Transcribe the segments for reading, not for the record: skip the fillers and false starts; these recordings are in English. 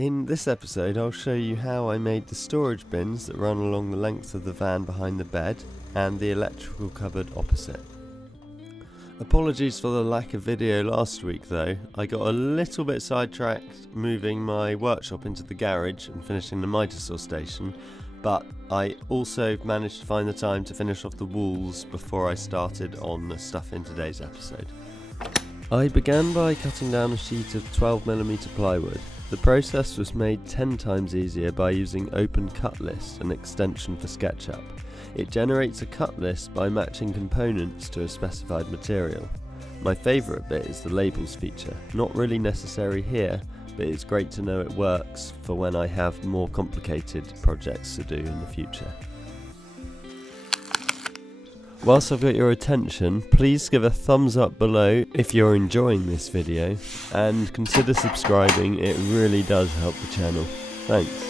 In this episode I'll show you how I made the storage bins that run along the length of the van behind the bed and the electrical cupboard opposite. Apologies for the lack of video last week though, I got a little bit sidetracked moving my workshop into the garage and finishing the mitre saw station, but I also managed to find the time to finish off the walls before I started on the stuff in today's episode. I began by cutting down a sheet of 12mm plywood. The process was made 10 times easier by using Open Cut List, an extension for SketchUp. It generates a cut list by matching components to a specified material. My favourite bit is the labels feature. Not really necessary here, but it's great to know it works for when I have more complicated projects to do in the future. Whilst I've got your attention, please give a thumbs up below if you're enjoying this video and consider subscribing, it really does help the channel. Thanks.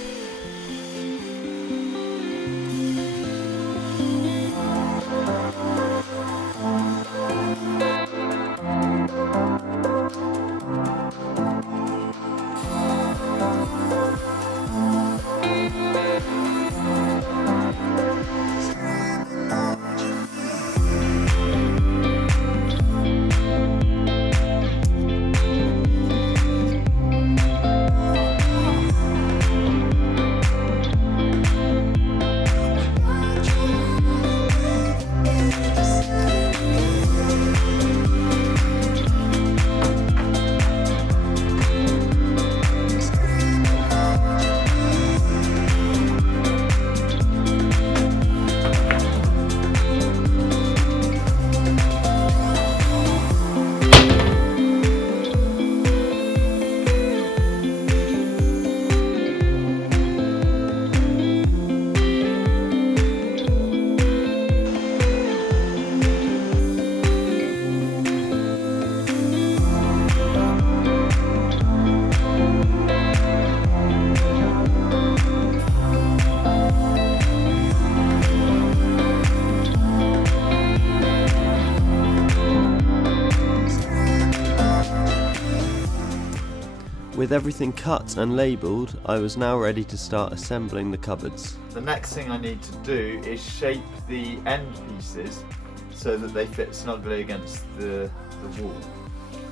With everything cut and labelled, I was now ready to start assembling the cupboards. The next thing I need to do is shape the end pieces so that they fit snugly against the wall.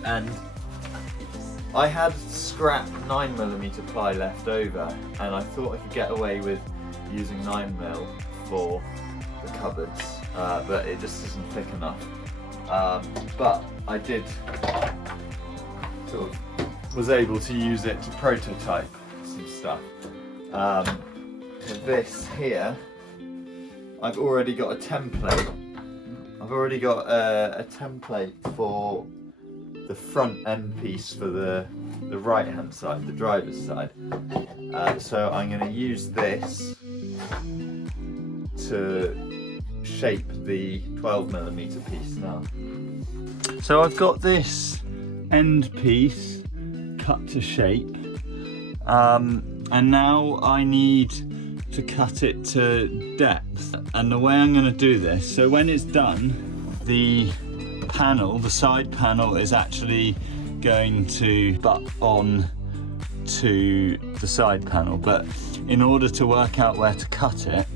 And I had scrap 9mm ply left over, and I thought I could get away with using 9mm for the cupboards, but it just isn't thick enough. But I did sort of was able to use it to prototype some stuff. This here, I've already got a template. I've already got a template for the front end piece for the right hand side, the driver's side. So I'm going to use this to shape the 12mm piece now. So I've got this end piece cut to shape, and now I need to cut it to depth. And the way I'm going to do this, so when it's done, the side panel is actually going to butt on to the side panel, but in order to work out where to cut it,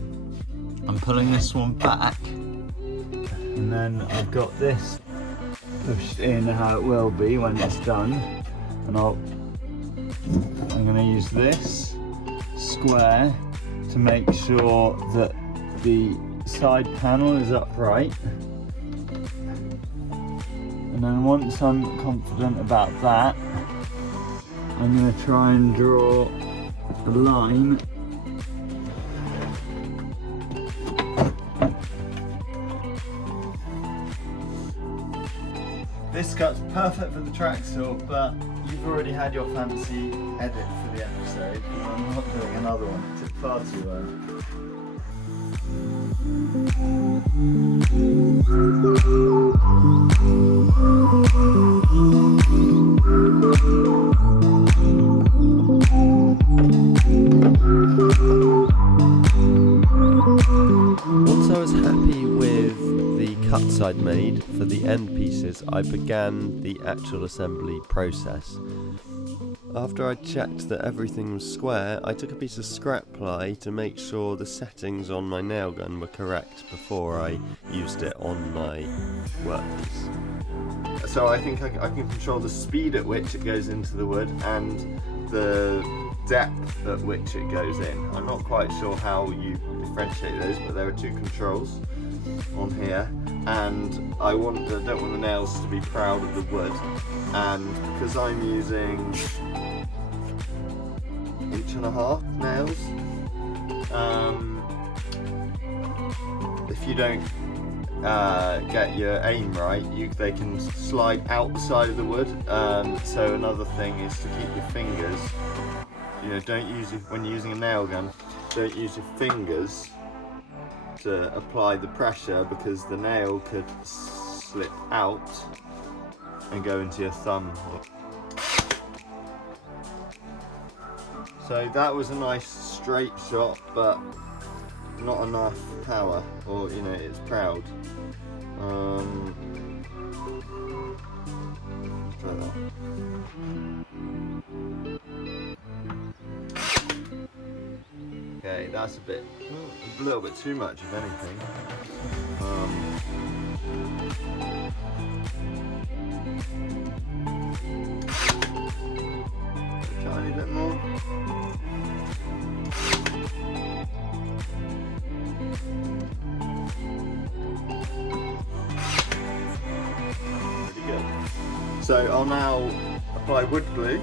I'm pulling this one back, and then I've got this pushed in how it will be when it's done. And I'm going to use this square to make sure that the side panel is upright. And then once I'm confident about that, I'm going to try and draw a line . This cut's perfect for the track saw, but you've already had your fancy edit for the episode, and I'm not doing another one. It took far too long. Once I was happy with the cuts I'd made for the end pieces, I began the actual assembly process. After I checked that everything was square, I took a piece of scrap ply to make sure the settings on my nail gun were correct before I used it on my workpiece. So I think I can control the speed at which it goes into the wood and the depth at which it goes in. I'm not quite sure how you differentiate those, but there are two controls on here, and I don't want the nails to be proud of the wood, and because I'm using 1.5 inch nails, if you don't get your aim right, they can slide out the side of the wood. So another thing is to keep your fingers, when you're using a nail gun, don't use your fingers to apply the pressure, because the nail could slip out and go into your thumb. So that was a nice straight shot, but not enough power, or it's proud. Try that. Okay, that's a little bit too much, if anything. A tiny bit more. Pretty good. So I'll now apply wood glue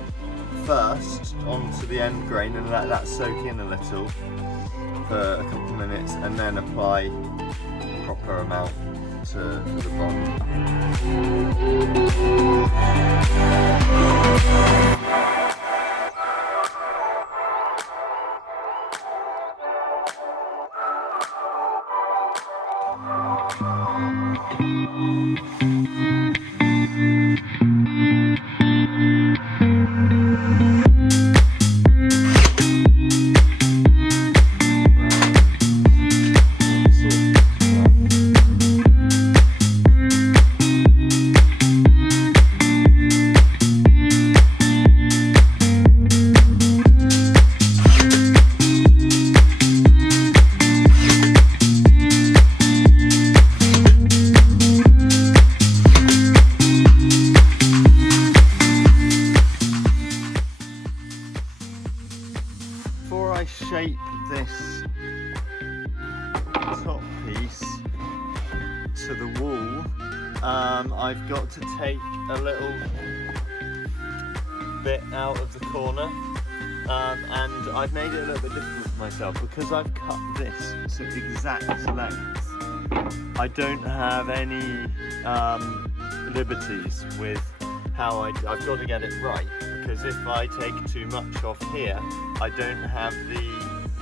first onto the end grain and let that soak in a little for a couple of minutes, and then apply a proper amount to the bond. Before I shape this top piece to the wall, I've got to take a little bit out of the corner, and I've made it a little bit difficult for myself because I've cut this to the exact length. I don't have any liberties with how I've got to get it right, because if I take too much off here, I don't have the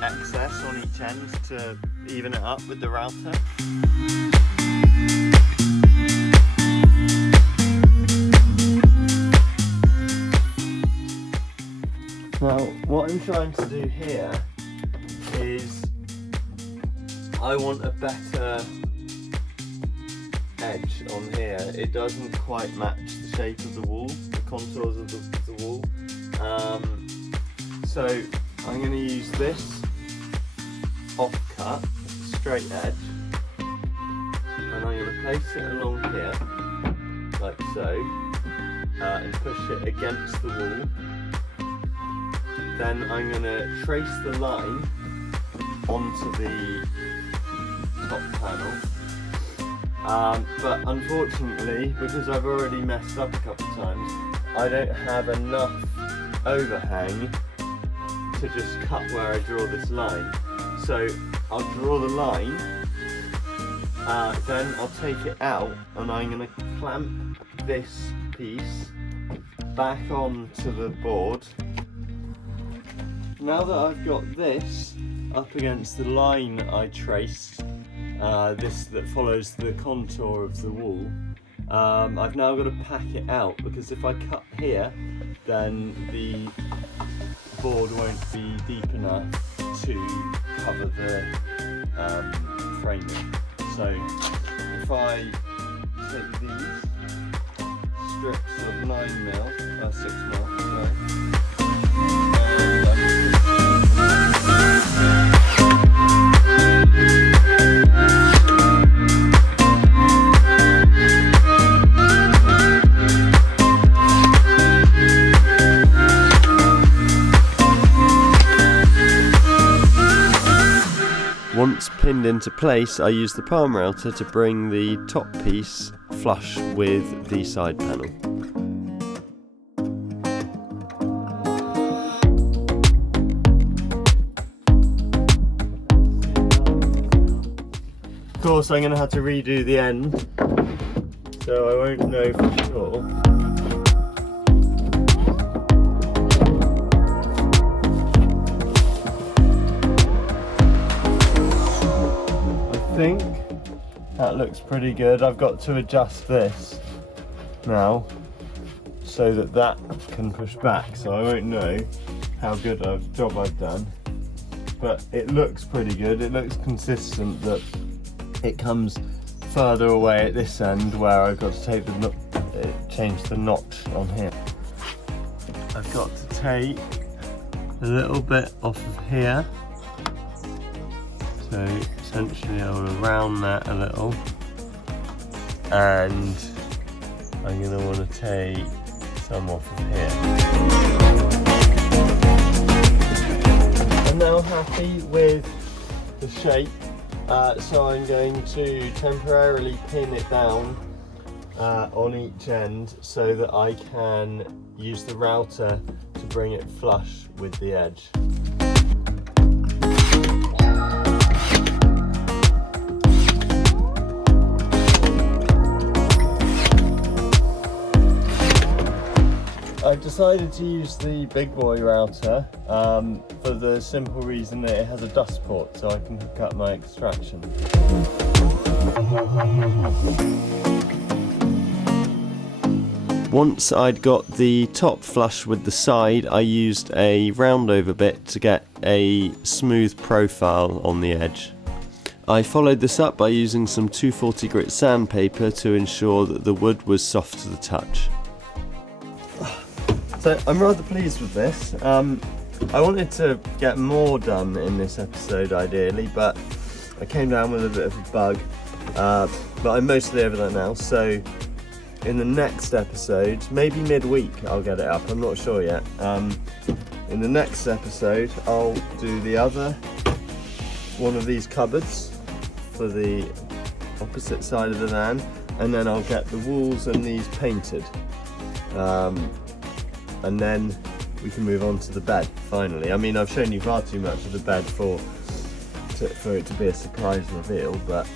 excess on each end to even it up with the router. Now, what I'm trying to do here is I want a better edge on here. It doesn't quite match the shape of the wall, the contours of the wall. So I'm going to use this offcut, straight edge, and I'm going to place it along here, like so, and push it against the wall. Then I'm going to trace the line onto the top panel. But unfortunately, because I've already messed up a couple of times, I don't have enough overhang to just cut where I draw this line. So I'll draw the line, then I'll take it out, and I'm going to clamp this piece back onto the board. Now that I've got this up against the line I traced, this that follows the contour of the wall, I've now got to pack it out, because if I cut here, then the board won't be deep enough to cover the framing. So if I take these strips of 9mm, 6mm, sorry, Once pinned into place, I use the palm router to bring the top piece flush with the side panel. Of course, I'm going to have to redo the end, so I won't know for sure. I think that looks pretty good. I've got to adjust this now so that that can push back, so I won't know how good a job I've done, but it looks pretty good. It looks consistent that it comes further away at this end where I've got to take the change the notch on here. I've got to take a little bit off of here, so essentially I want to round that a little, and I'm going to want to take some off of here. I'm now happy with the shape. So I'm going to temporarily pin it down on each end so that I can use the router to bring it flush with the edge. I've decided to use the big boy router for the simple reason that it has a dust port, so I can hook up my extraction. Once I'd got the top flush with the side, I used a roundover bit to get a smooth profile on the edge. I followed this up by using some 240 grit sandpaper to ensure that the wood was soft to the touch. So I'm rather pleased with this. I wanted to get more done in this episode ideally, but I came down with a bit of a bug, but I'm mostly over that now, so in the next episode, maybe midweek I'll get it up, I'm not sure yet. In the next episode I'll do the other one of these cupboards for the opposite side of the van, and then I'll get the walls and these painted. And then we can move on to the bed finally. I mean, I've shown you far too much of the bed for it to be a surprise reveal, but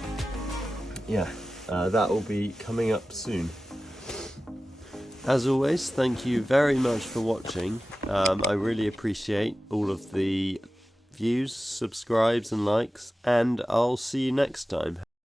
yeah, that will be coming up soon. As always, thank you very much for watching. I really appreciate all of the views, subscribes and likes, and I'll see you next time.